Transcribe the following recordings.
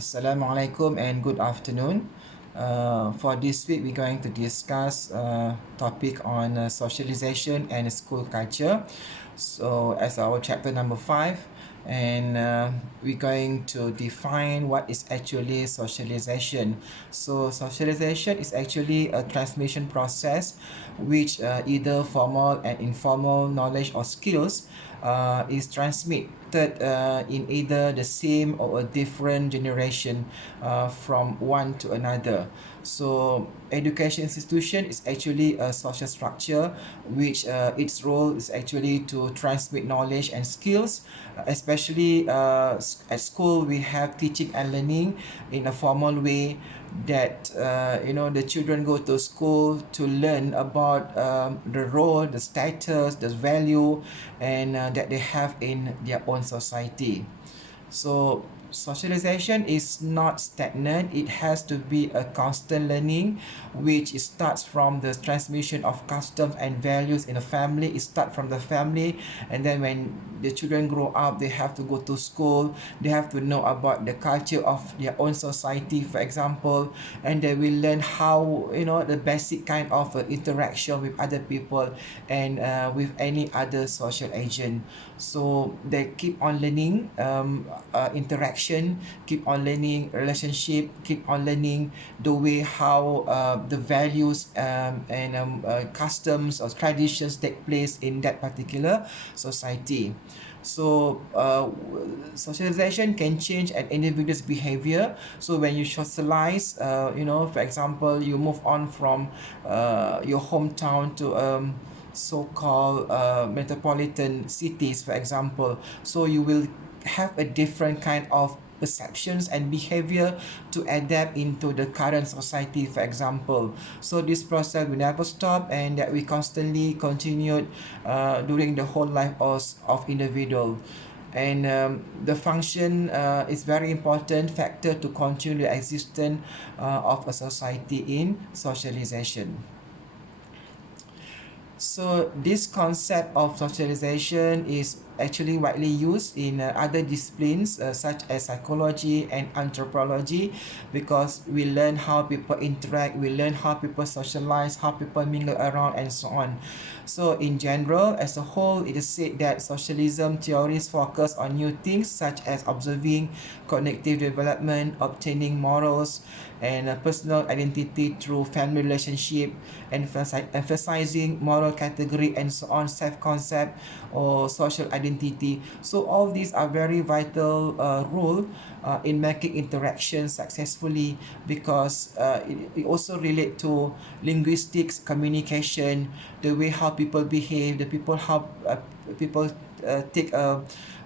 Assalamualaikum and good afternoon. For this week, we're going to discuss topic on socialization and school culture. So, as our chapter number 5, and we're going to define what is actually socialization. So, socialization is actually a transmission process which either formal and informal knowledge or skills is transmitted in either the same or a different generation from one to another. So education institution is actually a social structure which its role is actually to transmit knowledge and skills, especially at school we have teaching and learning in a formal way that the children go to school to learn about the role, the status, the value, and that they have in their own society. So socialization is not stagnant. It has to be a constant learning, which starts from the transmission of customs and values in a family. It starts from the family, and then when the children grow up, they have to go to school. They have to know about the culture of their own society, for example, and they will learn how the basic kind of interaction with other people and with any other social agent. So they keep on learning interaction, keep on learning relationship, keep on learning the way how the values and customs or traditions take place in that particular society. So socialization can change an individual's behavior. So when you socialize, for example, you move on from your hometown to so-called metropolitan cities, for example, so you will have a different kind of perceptions and behavior to adapt into the current society, for example. So this process will never stop, and that we constantly continued during the whole life of individual. And the function is very important factor to continue the existence of a society in socialization. So this concept of socialization is actually widely used in other disciplines such as psychology and anthropology, because we learn how people interact, we learn how people socialize, how people mingle around, and so on. So in general, as a whole, it is said that socialism theories focus on new things such as observing cognitive development, obtaining morals, and personal identity through family relationship, emphasizing moral category, and so on, self-concept or social identity. So all these are very vital role in making interactions successfully, because it also relate to linguistics, communication, the way how people behave, the people how people take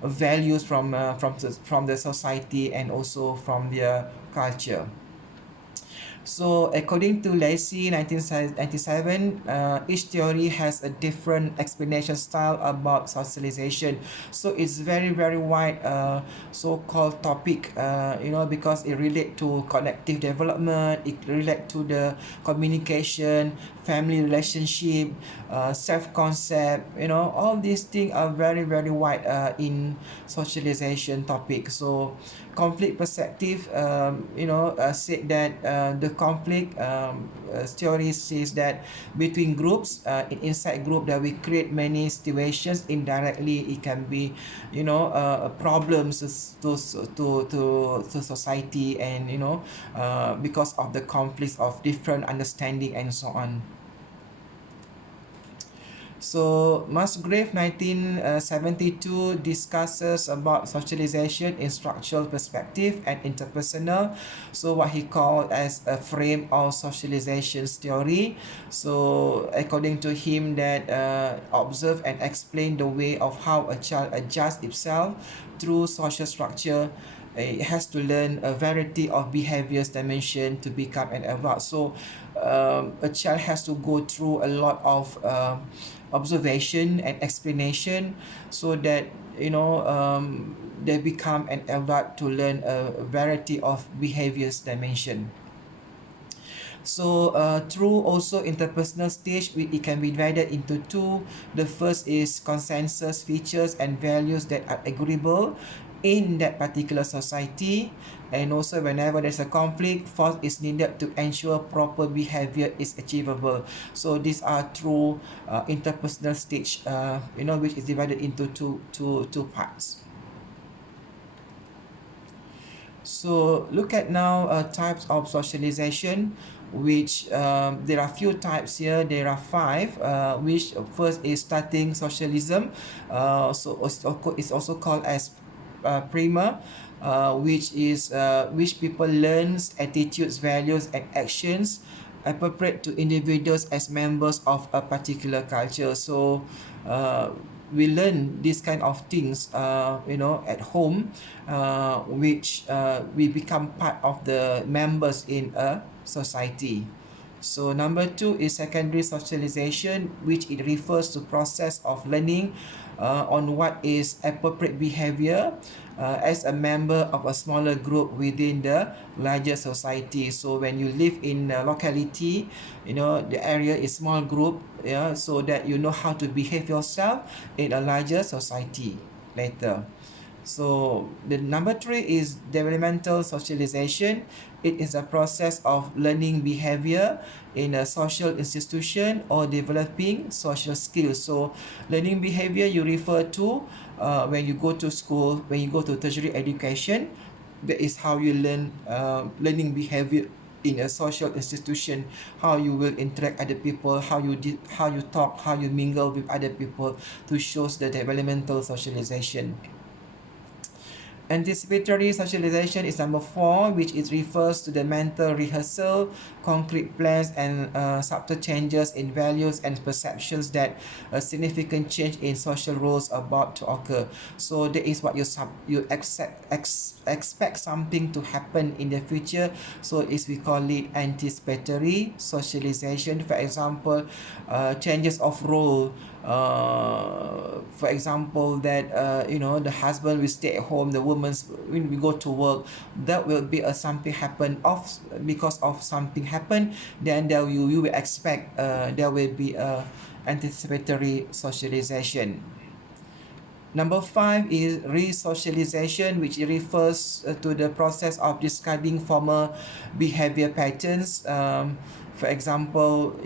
values from the society and also from their culture. So according to Lacey 1997, each theory has a different explanation style about socialization. So it's very wide so-called topic, because it relate to cognitive development, it relate to the communication, family relationship, self-concept, all these things are very wide in socialization topic. So conflict perspective, said that the conflict theory says that between groups, inside group, that we create many situations indirectly. It can be problems to society, and because of the conflicts of different understanding and so on. So Musgrave 1972 discusses about socialization in structural perspective and interpersonal. So what he called as a frame of socialization theory. So according to him, that observe and explain the way of how a child adjusts itself through social structure. It has to learn a variety of behaviors dimension to become an adult. So a child has to go through a lot of observation and explanation, so that they become an adult to learn a variety of behaviors dimension. So through also interpersonal stage, it can be divided into two. The first is consensus features and values that are agreeable in that particular society. And also whenever there's a conflict, force is needed to ensure proper behavior is achievable. So these are through interpersonal stage, which is divided into two parts. So look at now types of socialization, which there are few types here. There are five, which first is starting socialism. It's also called as primer, which people learns attitudes, values, and actions appropriate to individuals as members of a particular culture. So uh, we learn these kind of things at home, which we become part of the members in a society. So number two is secondary socialization, which it refers to process of learning on what is appropriate behavior as a member of a smaller group within the larger society. So when you live in a locality, the area is small group, yeah, so that you know how to behave yourself in a larger society later. So the number three is developmental socialization. It is a process of learning behavior in a social institution or developing social skills. So learning behavior you refer to when you go to school, when you go to tertiary education. That is how you learn learning behavior in a social institution, how you will interact other people, how you talk, how you mingle with other people, to shows the developmental socialization. Anticipatory socialization is number four, which it refers to the mental rehearsal, concrete plans, and subtle changes in values and perceptions that a significant change in social roles are about to occur. So that is what you expect something to happen in the future. So is we call it anticipatory socialization. For example, changes of role. For example, that the husband will stay at home, the woman's when we go to work. That will be a something happen of because of something happen. Then you will expect there will be a anticipatory socialization. Number five is re-socialization, which refers to the process of discarding former behavior patterns. For example,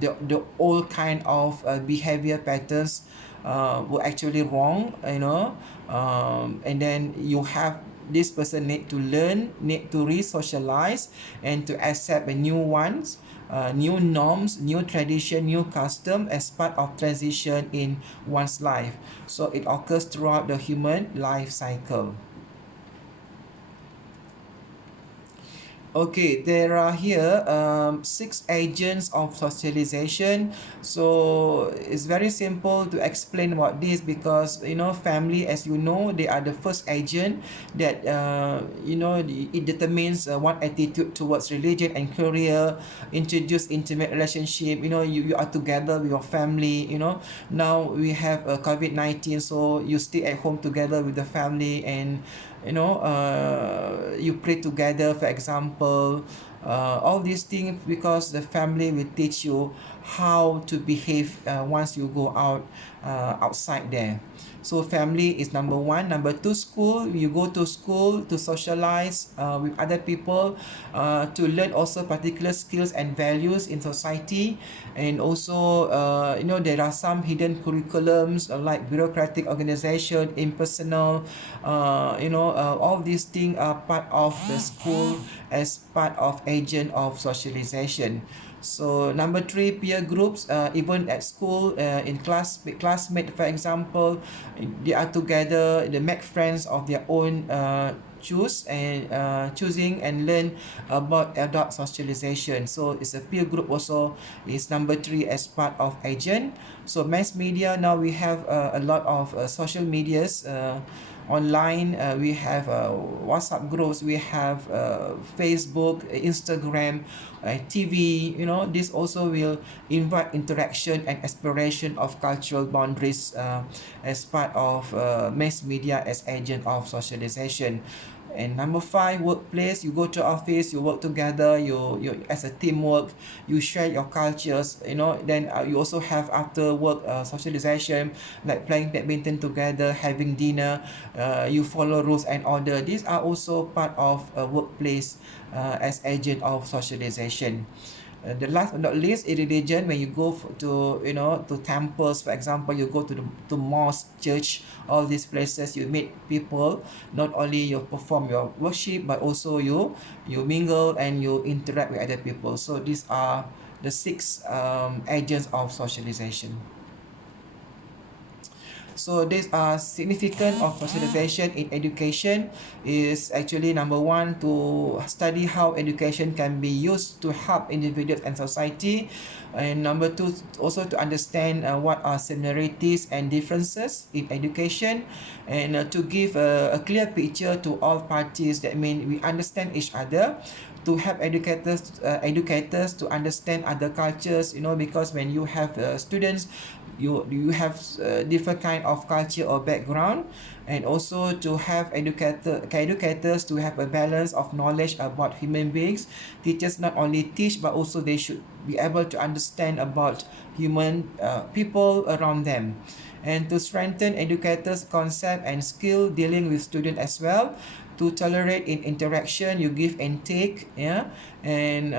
the old kind of behavior patterns were actually wrong, and then you have this person need to learn, need to re-socialize, and to accept a new ones, new norms, new tradition, new custom as part of transition in one's life. So it occurs throughout the human life cycle. Okay, there are here six agents of socialization. So it's very simple to explain about this, because family, as you know, they are the first agent that it determines one attitude towards religion and career, introduce intimate relationship. You are together with your family. Now we have COVID-19, so you stay at home together with the family, and you pray together, for example. All these things, because the family will teach you how to behave once you go outside there. So family is number one. Number two, school. You go to school to socialize with other people, to learn also particular skills and values in society. And also there are some hidden curriculums like bureaucratic organization, impersonal, all these things are part of the school as part of agent of socialization. So number three, peer groups. Even at school, in classmate, for example, they are together, they make friends of their own choosing and learn about adult socialization. So it's a peer group also is number three as part of agent. So mass media, now we have a lot of social medias online. We have WhatsApp groups, we have Facebook, Instagram, TV. This also will invite interaction and exploration of cultural boundaries as part of mass media as agent of socialization. And number five, workplace. You go to office, you work together, you as a teamwork, you share your cultures, you know. Then you also have after work socialization, like playing badminton together, having dinner. You follow rules and order. These are also part of a workplace as agent of socialization. The last but not least, in religion, when you go to, you know, to temples, for example, you go to the to mosque, church, all these places, you meet people. Not only you perform your worship, but also you mingle and you interact with other people. So these are the six agents of socialization. So these are significant of socialization in education is actually number one, to study how education can be used to help individuals and society, and number two, also to understand what are similarities and differences in education, and to give a clear picture to all parties, that mean we understand each other, to help educators to understand other cultures, you know, because when you have students, you have different kind of culture or background, and also to have educators to have a balance of knowledge about human beings. Teachers not only teach, but also they should be able to understand about human people around them, and to strengthen educators concept and skill dealing with student as well, to tolerate in interaction, you give and take, yeah, and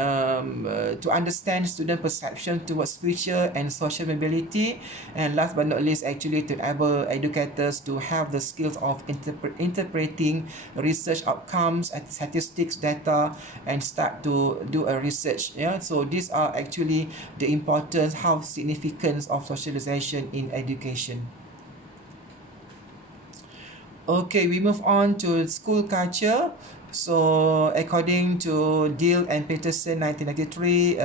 to understand student perception towards future and social mobility, and last but not least, actually to enable educators to have the skills of interpreting research outcomes and statistics data, and start to do a research, yeah. So these are actually the importance, how significance of socialization in education. Okay, we move on to school culture. So, according to Deal and Peterson, 1993,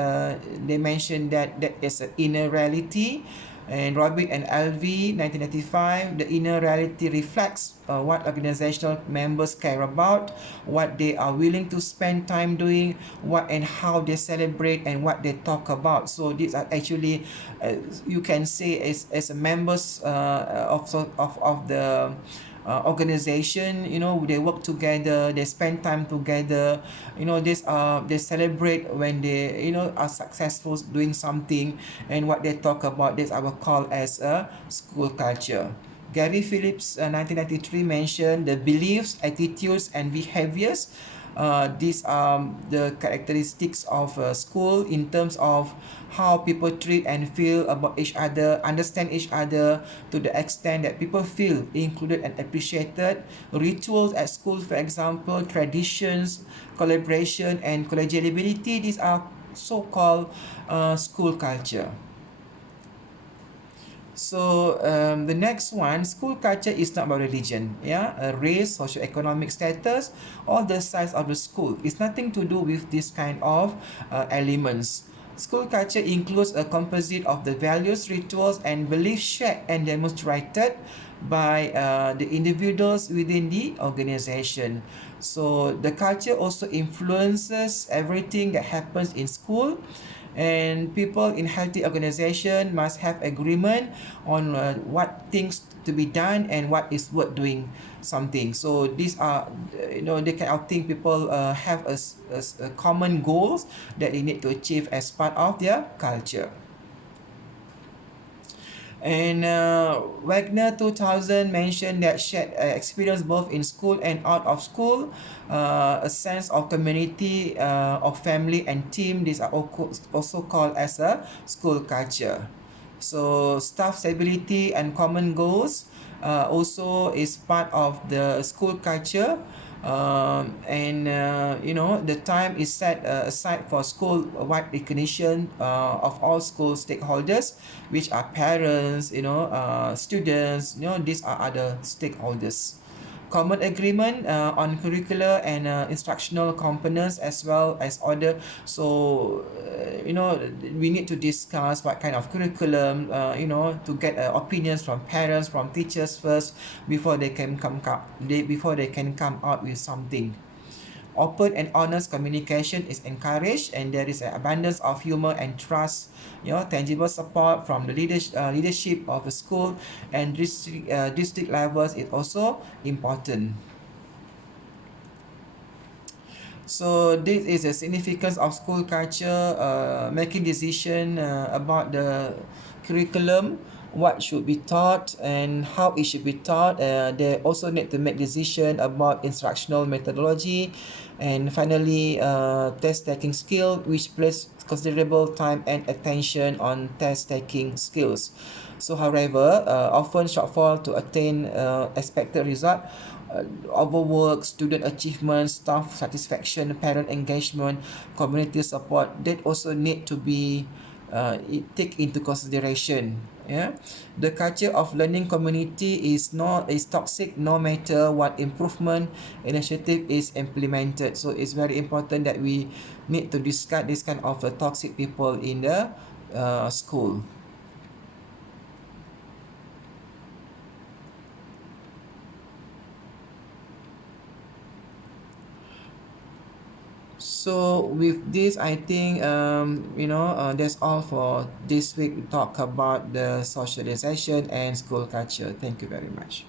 they mentioned that that is an inner reality. And Robin and Alvey, 1995, the inner reality reflects what organizational members care about, what they are willing to spend time doing, what and how they celebrate, and what they talk about. So these are actually, you can say, as a members of the organization, you know, they work together, they spend time together, you know, this they celebrate when they, you know, are successful doing something, and what they talk about, this I will call as a school culture. Gary Phillips, 1993, mentioned the beliefs, attitudes, and behaviors. These are the characteristics of school in terms of how people treat and feel about each other, understand each other to the extent that people feel included and appreciated. Rituals at school, for example, traditions, collaboration, and collegiality, these are so-called school culture. So the next one, school culture is not about religion, yeah, race, socioeconomic status, or the size of the school. It's nothing to do with this kind of elements. School culture includes a composite of the values, rituals, and beliefs shared and demonstrated by the individuals within the organization. So the culture also influences everything that happens in school, and people in healthy organization must have agreement on what things to be done and what is worth doing something. So these are, you know, the kind of thing people have a common goals that they need to achieve as part of their culture. And Wagner 2000 mentioned that shared experience both in school and out of school, a sense of community, of family and team. These are also called as a school culture. So staff stability and common goals also is part of the school culture. And you know, the time is set aside for school wide recognition of all school stakeholders, which are parents, you know, students, you know, these are other stakeholders. Common agreement on curricular and instructional components as well as order. So you know, we need to discuss what kind of curriculum, you know, to get opinions from parents, from teachers first, before they can before they can come out with something. Open and honest communication is encouraged, and there is an abundance of humor and trust. You know, tangible support from the leadership of the school and district levels is also important. So this is the significance of school culture, making decision about the curriculum, what should be taught and how it should be taught. They also need to make decision about instructional methodology, and finally test taking skill, which place considerable time and attention on test taking skills. So however, often shortfall to attain expected result, overwork, student achievement, staff satisfaction, parent engagement, community support, that also need to be take into consideration. Yeah, the culture of learning community is toxic no matter what improvement initiative is implemented. So it's very important that we need to discard this kind of toxic people in the school. So with this, I think that's all for this week. We talk about the socialization and school culture. Thank you very much.